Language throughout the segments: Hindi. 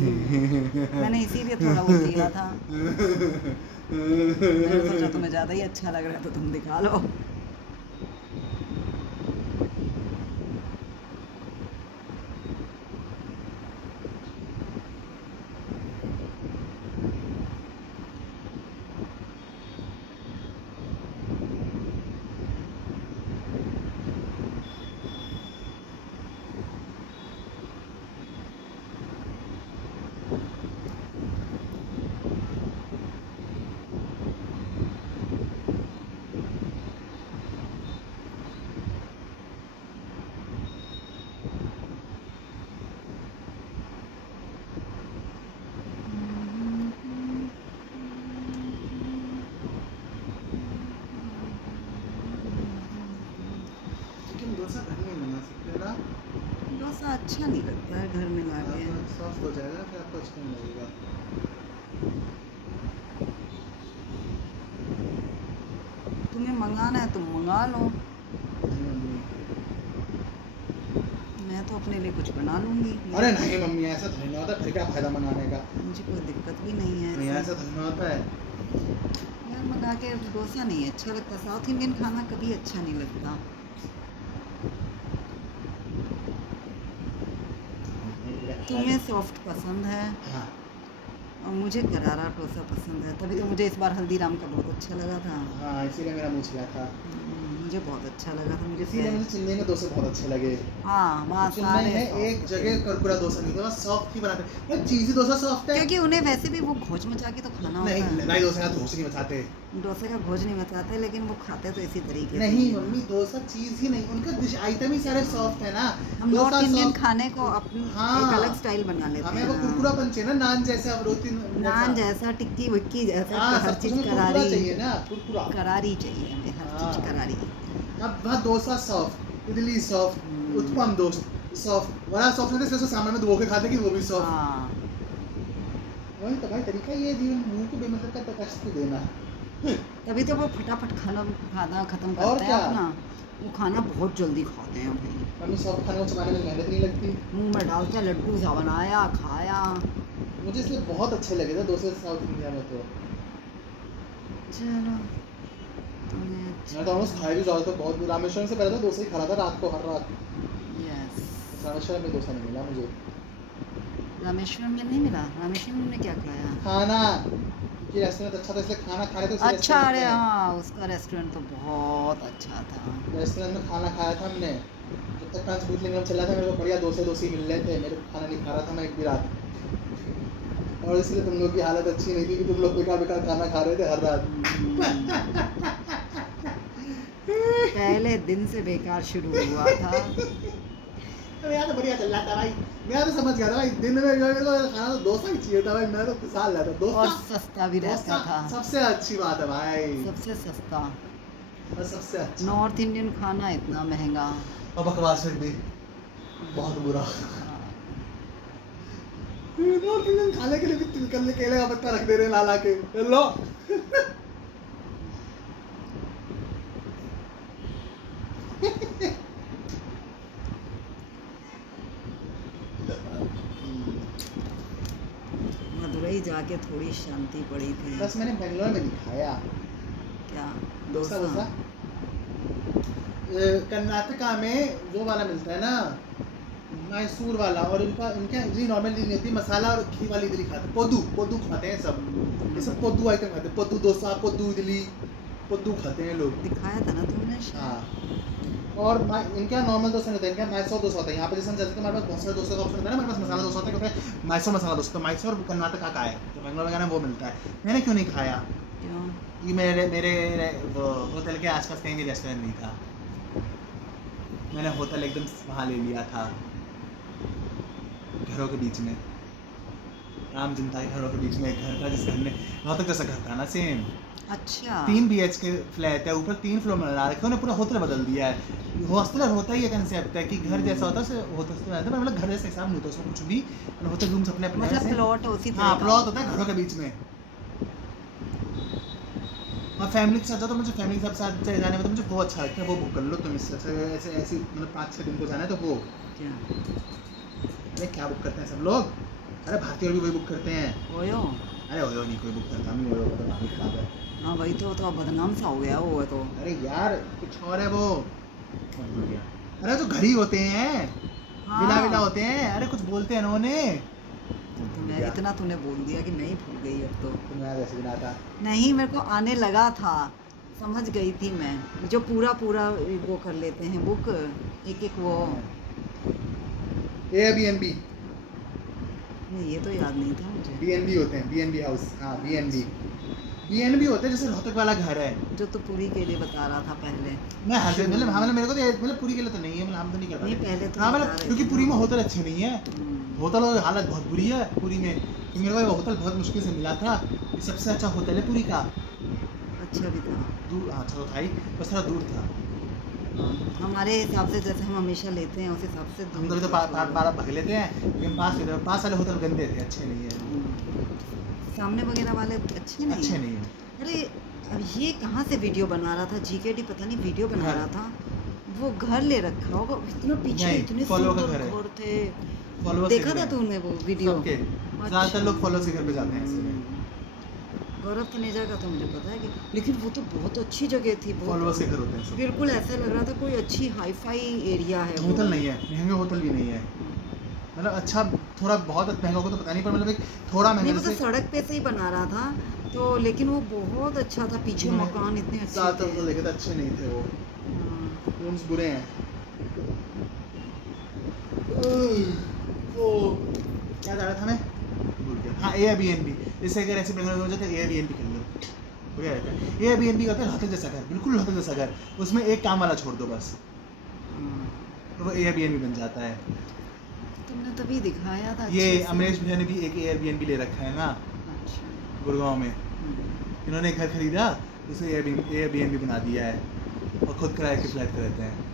मैंने इसीलिए थोड़ा वो दिया था। मैंने सोचा तुम्हें ज़्यादा ही अच्छा लग रहा है तो तुम दिखा लो। लेकिन डोसा घर में बना सकते ना, डोसा अच्छा नहीं लगता है घर में ला के। सॉफ्ट हो जाएगा फिर आपको अच्छा नहीं लगेगा। तुम्हें मंगाना है तुम मंगा लो, नहीं मम्मी, मैं तो अपने लिए कुछ बना लूँगी। अरे नहीं मम्मी, ऐसा थोड़ी ना होता, फिर क्या फायदा मंगाने का। मुझे कोई दिक्कत भी नहीं है नहीं ऐसे। ऐसा थोड़ी ना होता है। यार मंगा के डोसा नहीं अच्छा लगता, साउथ इंडियन खाना कभी अच्छा नहीं लगता। तुम्हें सॉफ्ट पसंद है हाँ और मुझे करारा डोसा पसंद है, तभी तो मुझे इस बार हल्दीराम का बहुत अच्छा लगा था। हाँ, इसीलिए मेरा मुँह छिला था। मुझे बहुत अच्छा लगा था, मुझे इसीलिए मुझे चेन्नई में डोसे बहुत अच्छे लगे। हाँ वहाँ चेन्नई सारे में soft एक होते जगह हैं। कुरकुरा डोसा नहीं था, बस सॉफ्ट ही बनाते हैं। यार चीज़ी डोसा सॉफ्ट है। क्योंकि उन्हें वैसे भी वो घोच मचा के तो खाना होता नहीं है। नहीं, डोसे का घोष नहीं मचाते। डोसे का घोच नहीं मचाते, लेकिन वो खाते तो इसी तरीके से नहीं ही हैं। मम्मी, डोसा चीज़ ही नहीं, उनका डिश आइटम ही सारे सॉफ्ट है ना। हम डोसा नॉर्थ इंडियन सॉफ्ट, खाने को अपनी एक अलग हाँ, स्टाइल बना लेते हमें हैं वो ना। कुरकुरापन चाहिए ना, नान जैसा, रोटी नान जैसा। जैसा, टिक्की विक्की जैसा, हाँ, हर सब कुछ चीज़ हमें कुरकुरा करारी चाहिए ना, कुरकुरा। करारी चाहिए हमें, हर हाँ, चीज़ करारी। अब वहाँ डोसा सॉफ्ट, इडली सॉफ्ट, उत्पम दोस्त सॉफ्ट, वड़ा सॉफ्ट नहीं, इसलिए सामान में धो के खाते कि वो भी सॉफ्ट। हाँ वही तो भाई तरीका, ये जीवन मुंह को बेमतलब का कष्ट देना। तभी तो वो फटाफट खाना खाना ख़त्म और करते हैं क्या, अपना। वो खाना बहुत जल्दी खाते हैं भाई, मम्मी सॉफ्ट खाने को चबाने में मेहनत नहीं लगती। मुंह में डालते हैं, लड्डू सा बनाया खाया। मुझे इसलिए बहुत अच्छे लगे थे डोसे साउथ इंडिया में तो। चलो तुम्हें मैं अच्छा तो ऑलमोस्ट लगा। खाए भी ज़्यादा, तो बहुत रामेश्वरम से पहले तो डोसा ही खा रहा था रात को, हर रात। यस। रामेश्वरम में डोसा नहीं मिला मुझे। रामेश्वरम में नहीं मिला? रामेश्वरम में क्या खाया? खाना, क्योंकि रेस्टोरेंट अच्छा था इसलिए खाना खा रहे थे उसी अच्छा, रेस्टोरेंट अरे में। हाँ उसका रेस्टोरेंट तो बहुत अच्छा था। रेस्टोरेंट में खाना खाया था हमने, जब तक ट्रांसपोर्ट लिंगम चला था मेरे को बढ़िया डोसे डोसे मिल रहे थे, मेरे को खाना नहीं खा रहा था मैं एक भी रात। और इसलिए तुम लोग की हालत अच्छी नहीं थी कि तुम लोग बेकार बेकार खाना खा रहे थे हर रात। पहले दिन से बेकार शुरू हुआ था। अरे यार तो बढ़िया चल रहा था भाई, मैं तो समझ गया था भाई, दिन में जो मेरे को खाना तो डोसा ही चाहिए था भाई, मैं तो खुशहाल रहता डोसा। और सस्ता भी रहता डोसा था, सबसे अच्छी बात है भाई, सबसे सस्ता। और सबसे अच्छा। नॉर्थ इंडियन खाना इतना महंगा। और बकवास फिर भी बहुत बुरा। नॉर्थ इंडियन खाने के लिए भी तिलकल केले का पत्ता रख दे रहे हैं ला ला के, लो। मदुरई जाके थोड़ी शांति पड़ी थी। बस मैंने बेंगलोर में नहीं खाया क्या? डोसा वोसा। कर्नाटका में वो वाला मिलता है ना, मैसूर वाला, और इनका इनके इडली नॉर्मल इडली नहीं होती, मसाला और घी वाली इडली खाते हैं, पोदू पोदू खाते हैं सब, ये सब पोदू आइटम खाते हैं, पोदू डोसा, पोदू इडली, पोदू खाते हैं लोग। दिखाया था ना तुमने हाँ, शायद। और इनके यहाँ नॉर्मल डोसा नहीं होता है, इनके यहाँ मैसूर डोसा होता है। यहाँ पे जैसे हम जैसे हमारे पास बहुत सारे डोसे का ऑप्शन होता है ना, हमारे पास मसाला डोसा होता है, क्योंकि मैसूर मसाला डोसा, तो मैसूर कर्नाटका का है, तो बेंगलोर वगैरह में वो मिलता है। मैंने क्यों नहीं खाया, क्यों? ये मेरे मेरे वो होटल के आसपास कहीं भी रेस्टोरेंट नहीं था, मैंने होटल एकदम वहाँ ले लिया था, घरों के बीच में, राम जनता के घरों के बीच में एक घर था, जिस घर में रोहतक जैसा घर था ना सेम, अच्छा 3 BHK फ्लैट है, ऊपर 3 फ्लोर में बना रखे, उन्होंने पूरा होटल बदल दिया है। हॉस्टल होता ही ये कंसेप्ट है कि घर जैसा होता है होटल से रहता है, मतलब घर जैसा हिसाब नहीं होता उसमें कुछ भी, होटल रूम्स अपने अपने मतलब ऐसे। प्लॉट उसी तरह हाँ, का प्लॉट होता है घरों के बीच में। और फैमिली के साथ जाओ तो मुझे फैमिली के साथ जाने में तो मुझे बहुत अच्छा लगता है, वो बुक कर लो तुम, इससे ऐसे ऐसी मतलब 5-6 दिन को जाना है तो वो। क्या? अरे क्या बुक करते हैं सब लोग, अरे भारतीय और भी वही बुक करते हैं। ओयो। अरे ओयो नहीं कोई बुक करता, नहीं ओयो का तो नाम ही खराब है। हाँ वही तो अब बदनाम सा हो गया वो तो। अरे यार कुछ और है वो, मैं भूल गया। अरे जो घर ही होते हैं, विला विला हाँ होते हैं, अरे कुछ बोलते हैं उन्होंने। तुम्हें इतना तूने बोल दिया कि मैं ही भूल गई अब तो। तुम्हें याद ऐसे गिना था। नहीं मेरे को आने लगा था, समझ गई थी मैं, जो पूरा पूरा वो कर लेते हैं बुक, एक एक वो। एयरबीएनबी, नहीं ये तो याद नहीं था मुझे। बीएनबी होते हैं, बीएनबी हाउस, हाँ बीएनबी, बीएनबी होते हैं जैसे रोहतक वाला घर है। जो तो पूरी के लिए बता रहा था पहले। मैं हर जगह मतलब हाँ मतलब मेरे को तो मतलब पूरी के लिए तो नहीं है, मतलब हम तो नहीं कर नहीं पाते। पहले तो हाँ बता मतलब रहे क्योंकि थे पूरी ना। में होटल अच्छे नहीं है, हम्म, होटल की हालत बहुत बुरी है पूरी में। तो मेरे को ये होटल बहुत मुश्किल से मिला था, ये सबसे अच्छा होटल है पूरी का। अच्छा भी था। दूर, हाँ अच्छा तो था ही, बस थोड़ा दूर था। हाँ, हमारे हिसाब से जैसे हम हमेशा लेते हैं उस हिसाब से हम दूर तो थोड़ा बार भग लेते हैं, लेकिन पास वाले होटल गंदे थे, अच्छे नहीं है। सामने वगैरह वाले अच्छे नहीं अच्छे हैं। नहीं है। अरे अब ये कहाँ से वीडियो बना रहा था, जीकेडी पता नहीं वीडियो बना घर। रहा था। वो घर ले रखा होगा, इतना पीछे नहीं, इतने follow का सुंदर घर है। घर थे। फॉलोअर्स देखा था तूने वो वीडियो? सबके ज़्यादातर लोग फॉलोअर्स के घर पे जाते हैं ऐसे में। गौरव तनेजा का तो मुझे पता है कि, लेकिन वो तो बहुत अच्छी जगह थी, फॉलोअर्स के बहुत घर होते हैं सब। बिल्कुल ऐसा लग रहा था कोई अच्छी हाईफाई एरिया है वो। होटल नहीं है, महंगे होटल भी नहीं है, मतलब अच्छा थोड़ा बहुत महंगा होगा तो पता नहीं, पर मतलब एक थोड़ा नहीं महंगा वो तो जैसे सड़क पे से ही बना रहा था तो, लेकिन वो बहुत अच्छा था, पीछे उन्होंने मकान इतने अच्छे ज़्यादातर थे। तो देखे थे अच्छे नहीं थे वो, हाँ, रूम्स बुरे हैं। वो क्या जा रहा था मैं, भूल गया। हाँ एयरबीएनबी, जैसे अगर ऐसे बेंगलोर में हो जाते हैं एयरबीएनबी कर लो, बढ़िया रहता है। एयरबीएनबी का होता है होटल जैसा घर, बिल्कुल होटल जैसा घर, उसमें एक काम वाला छोड़ दो बस, हाँ। तो वो एयरबीएनबी बन जाता है। तुमने तभी दिखाया था ये अच्छे से। अमरीश भैया ने भी एक एयरबीएनबी ले रखा है ना अच्छा। गुड़गांव में। हम्म। इन्होंने एक घर खरीदा, उसे एयरबीएनबी बना दिया है और खुद किराए के फ्लैट पे रहते हैं।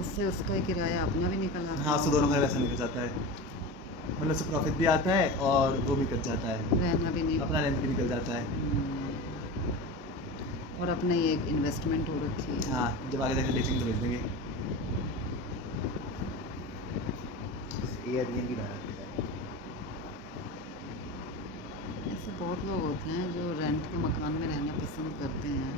उससे उसका ही किराया अपना भी निकल आता हाँ, उससे दोनों का पैसा निकल जाता है, मतलब उससे प्रॉफिट भी आता है और वो भी कट जाता है, रहना भी नहीं। अपना रेंट भी निकल जाता है। और अपने ये एक इन्वेस्टमेंट हो रखी है। हाँ, जब आगे जाकर बेचेंगे तो बेच देंगे। एयरबीएनबी बना रखा है। ऐसे बहुत लोग होते हैं जो रेंट के मकान में रहना पसंद करते हैं।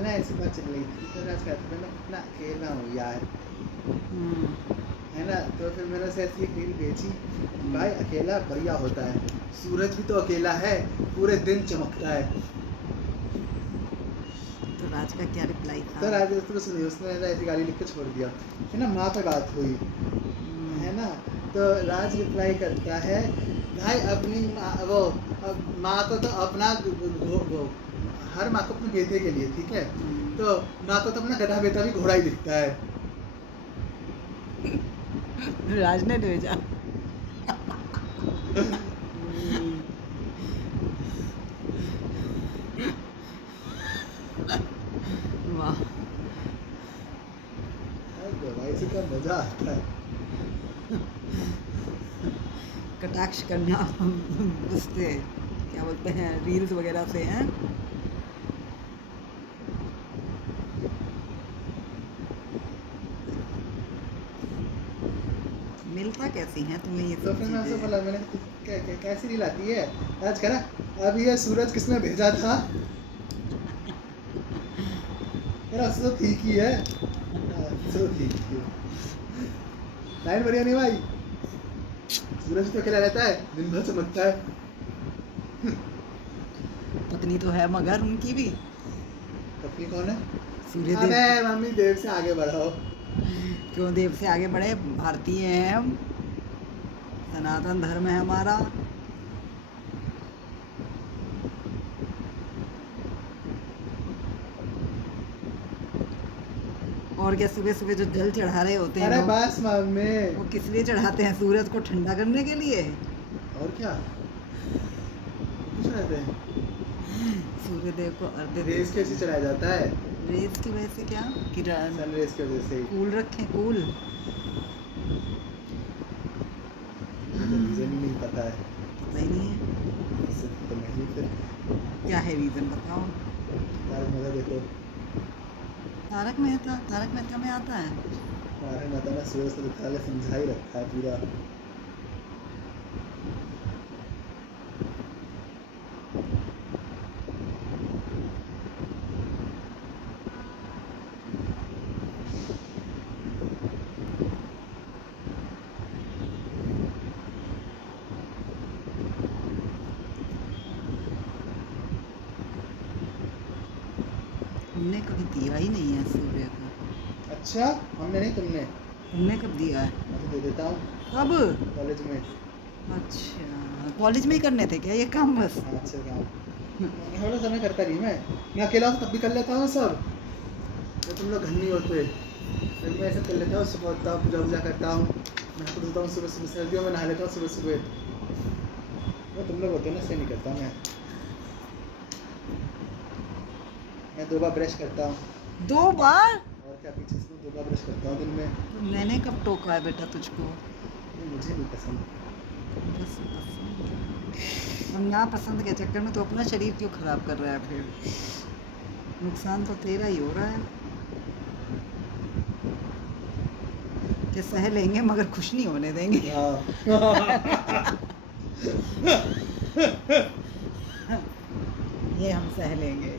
ना ऐसी बात चल रही थी, तो राज कहता मैं ना अकेला हूँ यार, है ना। तो फिर मैंने उसे ऐसी एक रील भेजी, भाई अकेला बढ़िया होता है, सूरज भी तो अकेला है, पूरे दिन चमकता है। तो राज का क्या रिप्लाई था? तो राज तो सुनिए, उसने ऐसी गाली लिख के छोड़ दिया, है ना। माँ पे बात हुई, है ना। तो राज रिप्लाई करता है, भाई अपनी माँ को तो अपना वो हर माँ को अपने बेटे के लिए, ठीक है, तो माँ को तो अपना गधा बेटा भी घोड़ा ही दिखता है। राज ने भेजा। वाह, भाई से क्या मजा आता है। कटाक्ष करना उससे क्या बोलते हैं, रील्स वगैरह से हैं। मिलता कैसी हैं तुम्हें ये तो सब फिर मैं उससे चीजें? बोला, मैंने कैसी रील आती है। आज कह रहा अब ये सूरज किसने भेजा था, मेरा तो ठीक ही है, तो ठीक ही है। लाइन बढ़िया नहीं भाई, सूरज तो अकेला रहता है, दिन भर चमकता है। पत्नी तो है मगर उनकी भी। पत्नी कौन है? सूर्यदेव। अबे मम्मी देव से आगे बढ़ाओ। क्यों देव से आगे बढ़े? भारतीय हैं हम, सनातन धर्म है हमारा। और क्या, सुबह सुबह जो जल चढ़ा रहे होते हैं अरे लोग, बस मम्मी, वो किस लिए चढ़ाते हैं? सूरज को ठंडा करने के लिए। और क्या कुछ रहते हैं। सूर्यदेव को अर्घ्य रेस कैसे चलाया जाता है? रेस की वजह से क्या, किरण सन रेस की वजह से ही। कूल रखें, कूल। रीजन ही नहीं पता है। पता ही नहीं है इससे तो नहीं, फिर क्या है रीजन, बताओ। तारक मेहता देखो, तारक मेहता में आता है। तारक मेहता ने सूरज को दिखा के समझा ही रखा है पूरा। हमने कभी दिया ही नहीं है सूर्य को। अच्छा, हमने नहीं, तुमने। तुमने कब दिया है? मैं तो दे देता हूँ कब? कॉलेज में। अच्छा, कॉलेज में ही करने थे क्या ये काम बस? हाँ, अच्छे काम थोड़ा समय करता नहीं मैं अकेला हूँ तब भी कर लेता हूँ सब। तो तुम लोग घर नहीं होते, फिर मैं ऐसा कर लेता हूँ, सुबह उठता हूँ, पूजा वूजा करता हूँ, नहा धोता हूँ सुबह सुबह, सर्दियों में नहा लेता हूँ सुबह सुबह। वो तुम लोग होते हो ना, ऐसे नहीं करता मैं 2 बार ब्रश करता हूँ। 2 बार? और क्या, पीछे से 2 बार ब्रश करता हूँ दिन में। तो मैंने कब टोका है बेटा तुझको? ये मुझे नहीं पसंद। बस पसंद, और ना पसंद के चक्कर में तो अपना शरीर क्यों खराब कर रहा है फिर? नुकसान तो तेरा ही हो रहा है। कि सह लेंगे मगर खुश नहीं होने देंगे। ये हम सह लेंगे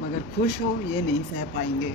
मगर खुश हो ये नहीं सह पाएंगे।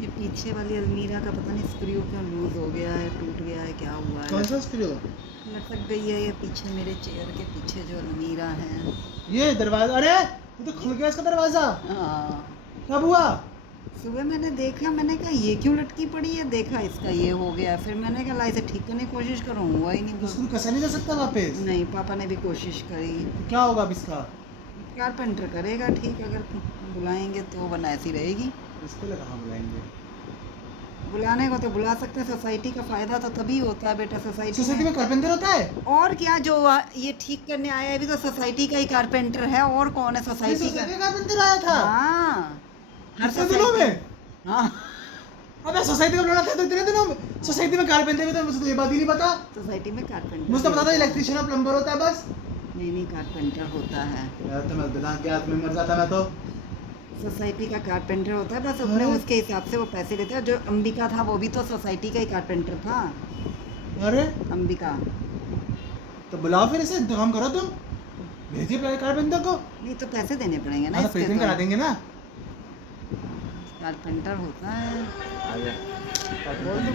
ये पीछे वाली अलमीरा का पता नहीं स्क्रू क्यों लूज हो गया है, टूट गया है, क्या हुआ कौन है? सा स्क्रू? लटक गई है ये पीछे, मेरे चेयर के पीछे जो अलमीरा है। ये दरवाजा, अरे ये तो खुल गया इसका दरवाजा। हाँ, कब हुआ? सुबह मैंने देखा, मैंने कहा ये क्यों लटकी पड़ी है, देखा इसका ये हो गया, फिर मैंने कहा ला इसे ठीक करने की कोशिश करूँ, हुआ ही नहीं उसको बस। कसा नहीं जा सकता वापस? नहीं, पापा ने भी कोशिश करी। तो क्या होगा अब इसका? कारपेंटर करेगा ठीक, अगर बुलाएंगे तो, वरना ऐसी रहेगी। इसको लगा, हाँ बुलाएंगे। बुलाने को तो बुला सकते हैं, सोसाइटी का फायदा तो तभी होता है बेटा सोसाइटी सोसाइटी में कारपेंटर होता है? और क्या, जो ये ठीक करने आया है भी तो सोसाइटी का ही कारपेंटर है, और कौन है ये सोसाइटी का? सोसाइटी का कारपेंटर आया था? हाँ, हर इतने दिनों में? हाँ, अबे सोसाइटी का बुलाना था तो इतने दिनों में? सोसाइटी में कारपेंटर भी तो मुझे तो ये बात ही नहीं पता। सोसाइटी में कारपेंटर मुझे तो पता था इलेक्ट्रिशियन और प्लम्बर होता है बस। नहीं कारपेंटर होता है, यार तो मैं दिमाग के हाथ में मर जाता मैं तो। सोसाइटी का कारपेंटर होता है, बस अपने अरे। उसके हिसाब से वो पैसे लेते हैं। जो अंबिका था वो भी तो सोसाइटी का ही कारपेंटर था, अरे अंबिका। तो बुलाओ फिर इसे, इंतजाम करो तुम, भेजिए पहले कारपेंटर को। नहीं तो पैसे देने पड़ेंगे ना हाँ तो इसके फिटिंग तो। करा देंगे ना। कारपेंटर होता है। आ गया। बोल दो।